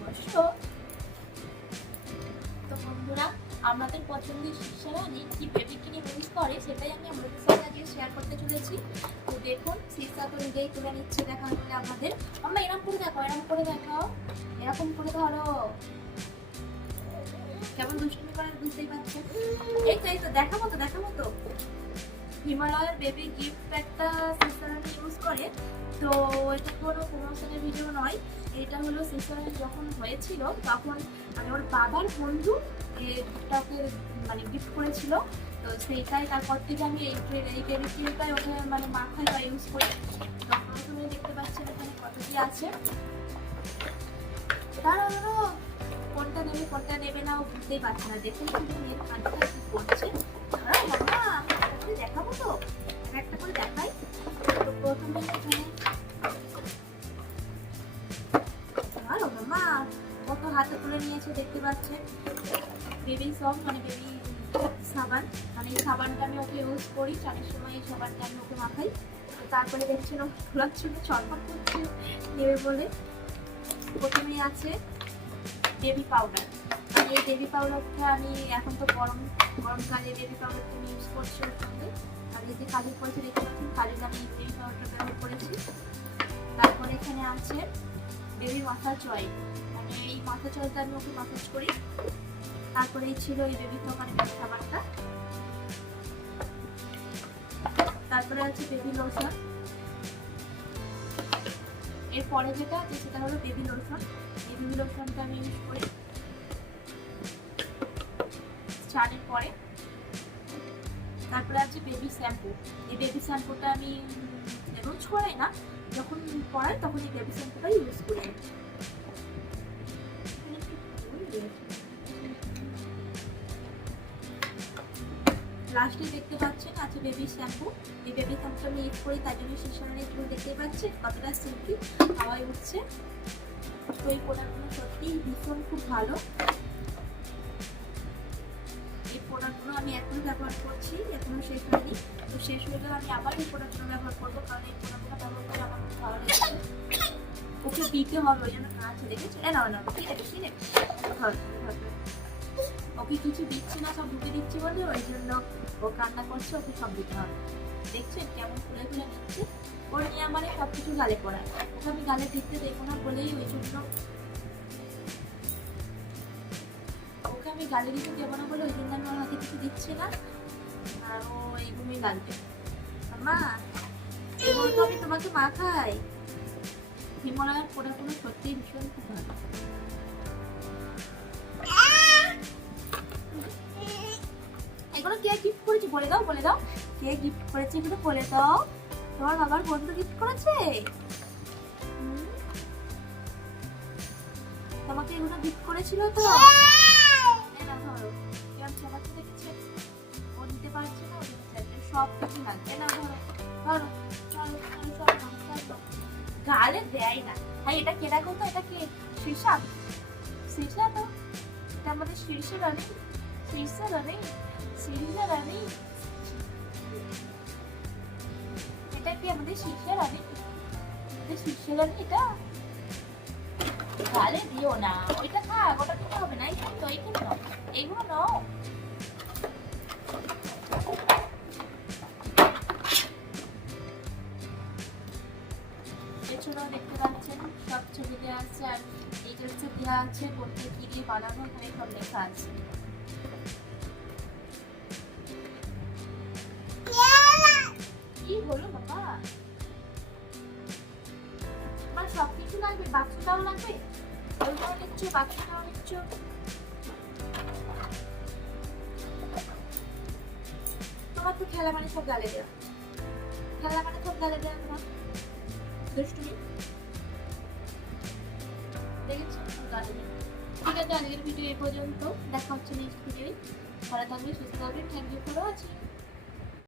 ভারতবর্ষ। তো বন্ধুরা, আমাদের পছন্দের শিষ্যারানি কি বেবি কিনে ইউজ করে সেটাই আমি আপনাদের সাথে আজকে শেয়ার করতে চলেছি। তো দেখুন, শিক্ষা তো নিজেই তুলে নিচ্ছে দেখা হলে আমাদের। আমরা এরকম করে দেখাও, এরকম করে দেখাও, এরকম করে ধরো। কেমন দুষ্টুমি করে বুঝতেই পারছেন। এই তো দেখাবো তো, দেখাবো তো। হিমালয়ের বেবি গিফট একটা শিষ্যারানি ইউজ করে। তো এটা কোনো প্রমোশনের ভিডিও নয়, এটা হলো শিষ্যারানি যখন হয়েছিল তখন মানে ওর বাবার বন্ধু এটাকে মানে গিফট করেছিল। তো সেইটাই তারপর থেকে আমি এই বেবি ক্রিমটাই ওকে মানে মাথায় বা ইউজ করি। তো প্রথমে দেখতে পাচ্ছেন এখানে কত কি আছে। দাঁড়ানো, কোনটা নেবে কোনটা নেবে না ও বুঝতেই পারছে না। দেখুন শুধু মেয়ের কাজটা কি করছে। দাঁড়াও বাবা, আমি একটা করে দেখাবো তো, একটা করে দেখাই। তো প্রথমে এখানে মামা কত হাতে তুলে নিয়েছে দেখতে পাচ্ছেন। বেবি সব মানে বেবি সাবান, মানে এই সাবানটা আমি ওকে ইউজ করি। চানের সময় এই সাবানটা আমি ওকে মাখাই। তো তারপরে দেখছেন ও খোলার জন্য ছটফট করছে নেবে বলে। প্রথমেই আছে বেবি পাউডার। এই বেবি পাউডারটা আমি এখন তো গরমকালে বেবি পাউডারটা আমি ইউজ করছি ওর সঙ্গে। আর এই যে কাজল করেছি দেখতে পাচ্ছেন, কাজল আমি বেবি পাউডারটা ব্যবহার করেছি। তারপরে এখানে আছে বেবি মাসাজ অয়েল, মানে এই মাসাজ অয়েলটা আমি ওকে মাসাজ করি। তারপরে ছিল এই বেবি মানে বেবি সাবানটা। তারপরে আছে বেবি লোশন। এরপরে যেটা আছে সেটা হলো বেবি লোশন। এই বেবি লোশনটা আমি ইউজ করি স্নানের পরে। তারপরে আছে বেবি শ্যাম্পু। এই বেবি শ্যাম্পুটা আমি রোজ করাই না, যখন পড়াই তখন এই বেবি শ্যাম্পুটা ইউজ করি। লাস্টে দেখতে পাচ্ছেন আছে বেবি শ্যাম্পু। এই বেবি শ্যাম্পুটা আমি ইউজ করি, তাই জন্য শিশুরানি চুল দেখতে পাচ্ছেন কতটা সিল্কি হাওয়ায় উঠছে। তো এই প্রোডাক্টগুলো সত্যিই ভীষণ খুব ভালো। এই প্রোডাক্টগুলো আমি এখনো ব্যবহার করছি, এখনো শেষ হয়নি। তো শেষ হয়ে গেলে আমি আবার এই প্রোডাক্টগুলো ব্যবহার করবো, কারণ এই প্রোডাক্টগুলো ব্যবহার করে আমার খুব ভালো লেগেছে। ওকে দিতে হবে, ওই জন্য কাছে দেখেছি। না না কি নেবে কি নেবে, ওকে কিছু দিচ্ছি না, সব ঢুকে দিচ্ছি বলে ওই জন্য ও কান্না করছে। ওকে সব দিতে হবে। দেখছেন কেমন খুলে খুলে নিচ্ছে। ওর নিয়ে আমার সব কিছু গালে পড়ায়, ওকে আমি গালে দিতে দেবো না বলেই ওই জন্য ওকে আমি গালে দিতে দেবো না বলে ওই জন্য আমি ওর হাতে কিছু দিচ্ছি না। আর ও এইগুলোই লাগবে। মা এগুলো তো আমি তোমাকে মাখাই। হিমালয়ের প্রোডাক্টগুলো সত্যিই ভীষণ খুব ভালো। এগুলো কে গিফট করেছে বলে দাও, বলে দাও কে গিফট করেছে এগুলো বলে দাও। তোমার বাবার বন্ধু গিফট করেছে তোমাকে, এগুলো গিফট করেছিল তো। ধরো দেখছে ও দিতে পারছে না, সব কিছু লাগবে না। ধরো ধরো গালে দেয় না। হ্যাঁ এটা কে রাখো তো, এটা কে শীর্ষা? শীর্ষা তো, এটা আমাদের শীর্ষা রানী, শীর্ষা রানী, শীর্ষা রানী। এটা কি আমাদের শীর্ষা রানী? আমাদের শীর্ষা রানী এটা। গালে দিও না, ওইটা থাক, ওটা দিতে হবে না। এইখানে তো এইখানে নাও, এইগুলো নাও। এছাড়াও দেখতে পাচ্ছেন সব ছবি দেওয়া আছে, আর এই যে দেওয়া আছে কোনটা কি দিয়ে বানানো, এখানে সব লেখা আছে। কি হলো বাবা? আমার সবকিছু লাগবে, বাক্সটাও লাগবে, ওইটাও নিচ্ছ, বাক্সটাও নিচ্ছ। তোমার তো খেলা মানে সব গালে দেওয়া, খেলা মানে সব গালে দেওয়া। তোমার দুষ্টুমি দেখেছেন গালে দেওয়া। ঠিক আছে, আজকের ভিডিও এই পর্যন্ত। দেখা হচ্ছে নেক্সট ভিডিও। ভালো থাকবে, সুস্থ থাকবে। Thank you for watching.